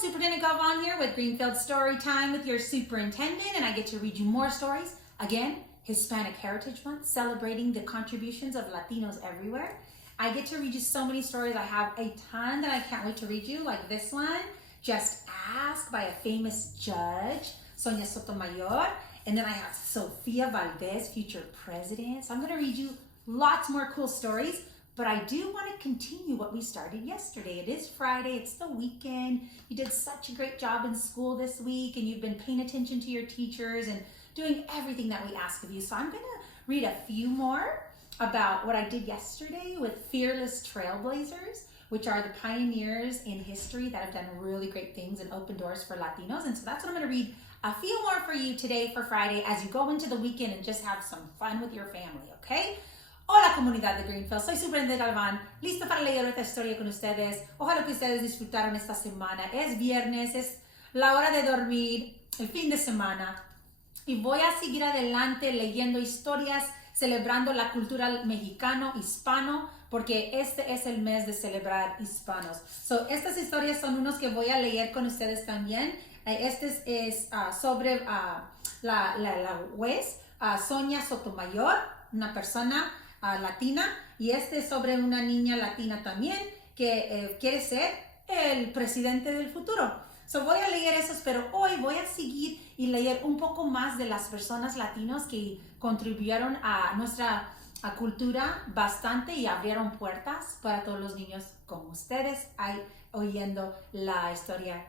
Superintendent Galvan here with Greenfield Story Time with your superintendent, and I get to read you more stories. Again, Hispanic Heritage Month, celebrating the contributions of Latinos everywhere. I get to read you so many stories. I have a ton that I can't wait to read you, like this one, Just Ask, by a famous judge, Sonia Sotomayor. And then I have Sofia Valdez, future president. So I'm going to read you lots more cool stories. But I do want to continue what we started yesterday. It is Friday, it's the weekend. You did such a great job in school this week, and you've been paying attention to your teachers and doing everything that we ask of you. So I'm going to read a few more about what I did yesterday with fearless trailblazers, which are the pioneers in history that have done really great things and opened doors for Latinos. And so that's what I'm going to read a few more for you today for Friday as you go into the weekend and just have some fun with your family, okay? Hola comunidad de Greenfield, soy Superintendente Galvan, lista para leer esta historia con ustedes. Ojalá que ustedes disfrutaron esta semana. Es viernes, es la hora de dormir, el fin de semana. Y voy a seguir adelante leyendo historias, celebrando la cultura mexicano, hispano, porque este es el mes de celebrar hispanos. So, estas historias son unos que voy a leer con ustedes también. Este es sobre la juez Sonia Sotomayor, una persona latina, y este es sobre una niña latina también que quiere ser el presidente del futuro. So voy a leer esos, pero hoy voy a seguir y leer un poco más de las personas latinos que contribuyeron a nuestra cultura bastante y abrieron puertas para todos los niños como ustedes oyendo la historia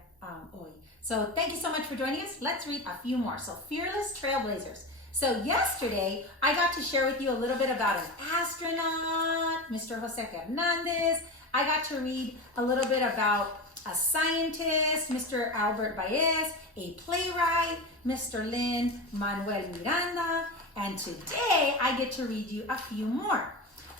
hoy. So thank you so much for joining us. Let's read a few more. So fearless trailblazers. So yesterday, I got to share with you a little bit about an astronaut, Mr. Jose Hernandez. I got to read a little bit about a scientist, Mr. Albert Baez, a playwright, Mr. Lin-Manuel Miranda, and today I get to read you a few more.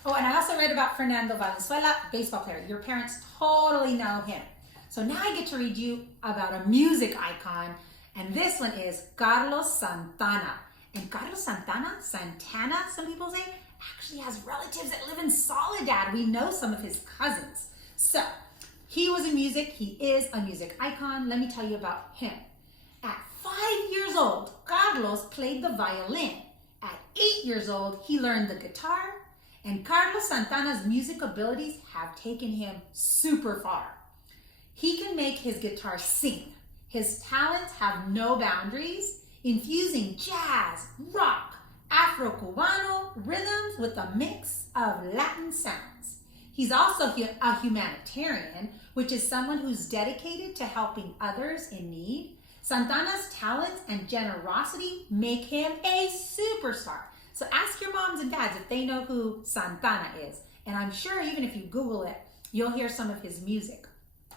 Oh, and I also read about Fernando Valenzuela, baseball player. Your parents totally know him. So now I get to read you about a music icon, and this one is Carlos Santana. And Carlos Santana, some people say, actually has relatives that live in Soledad. We know some of his cousins. So he is a music icon. Let me tell you about him. At 5 years old, Carlos played the violin. At 8 years old, he learned the guitar. And Carlos Santana's music abilities have taken him super far. He can make his guitar sing. His talents have no boundaries, infusing jazz, rock, Afro-Cubano rhythms with a mix of Latin sounds. He's also a humanitarian, which is someone who's dedicated to helping others in need. Santana's talents and generosity make him a superstar. So ask your moms and dads if they know who Santana is. And I'm sure even if you Google it, you'll hear some of his music.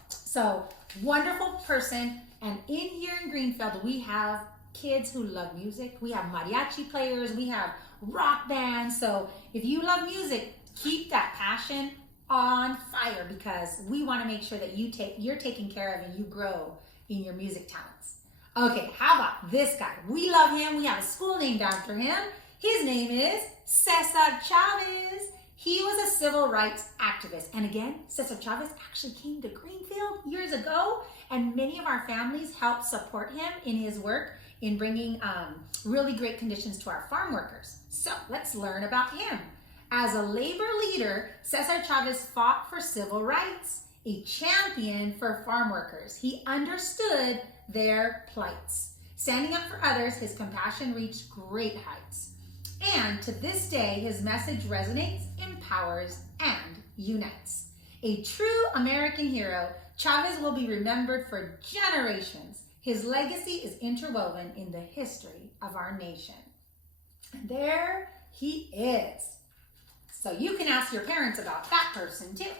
So wonderful person. And in here in Greenfield, we have kids who love music. We have mariachi players. We have rock bands. So if you love music, keep that passion on fire because we want to make sure that you're taken care of and you grow in your music talents. Okay, how about this guy? We love him. We have a school named after him. His name is Cesar Chavez. He was a civil rights activist. And again, Cesar Chavez actually came to Greenfield years ago, and many of our families helped support him in his work in bringing really great conditions to our farm workers. So let's learn about him. As a labor leader, Cesar Chavez fought for civil rights, a champion for farm workers. He understood their plights. Standing up for others, his compassion reached great heights. And to this day, his message resonates, empowers, and unites. A true American hero, Chavez will be remembered for generations. His legacy is interwoven in the history of our nation. And there he is. So you can ask your parents about that person too.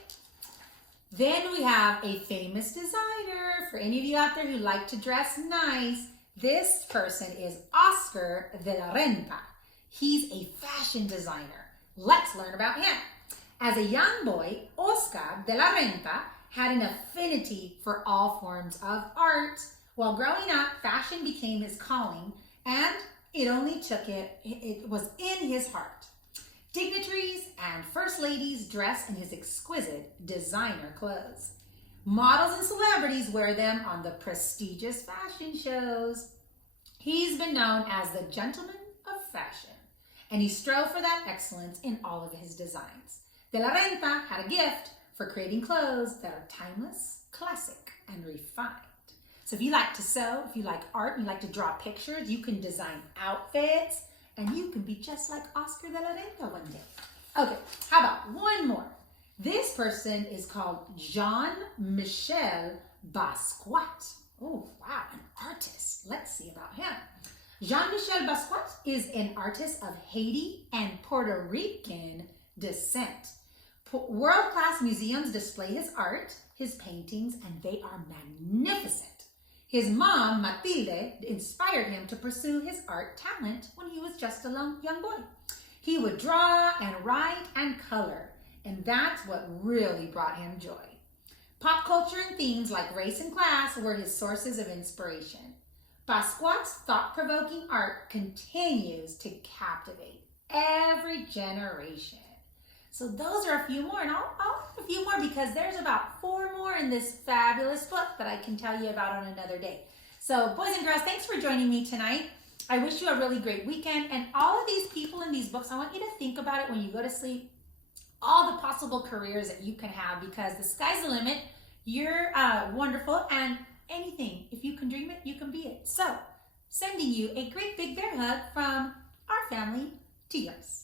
Then we have a famous designer. For any of you out there who like to dress nice, this person is Oscar Velarenta. He's a fashion designer. Let's learn about him. As a young boy, Oscar de la Renta had an affinity for all forms of art. While growing up, fashion became his calling, and it was in his heart. Dignitaries and first ladies dress in his exquisite designer clothes. Models and celebrities wear them on the prestigious fashion shows. He's been known as the gentleman of fashion, and he strove for that excellence in all of his designs. Velarenta had a gift for creating clothes that are timeless, classic, and refined. So if you like to sew, if you like art, you like to draw pictures, you can design outfits, and you can be just like Oscar de la Renta one day. Okay, how about one more? This person is called Jean-Michel Basquiat. Oh, wow, an artist. Let's see about him. Jean-Michel Basquiat is an artist of Haiti and Puerto Rican descent. World-class museums display his art, his paintings, and they are magnificent. His mom, Matilde, inspired him to pursue his art talent when he was just a young boy. He would draw and write and color, and that's what really brought him joy. Pop culture and themes like race and class were his sources of inspiration. Basquiat's thought-provoking art continues to captivate every generation. So those are a few more, and I'll add a few more because there's about 4 more in this fabulous book that I can tell you about on another day. So boys and girls, thanks for joining me tonight. I wish you a really great weekend, and all of these people in these books, I want you to think about it when you go to sleep, all the possible careers that you can have, because the sky's the limit. You're wonderful, and anything, if you can dream it, you can be it. So, sending you a great big bear hug from our family to yours.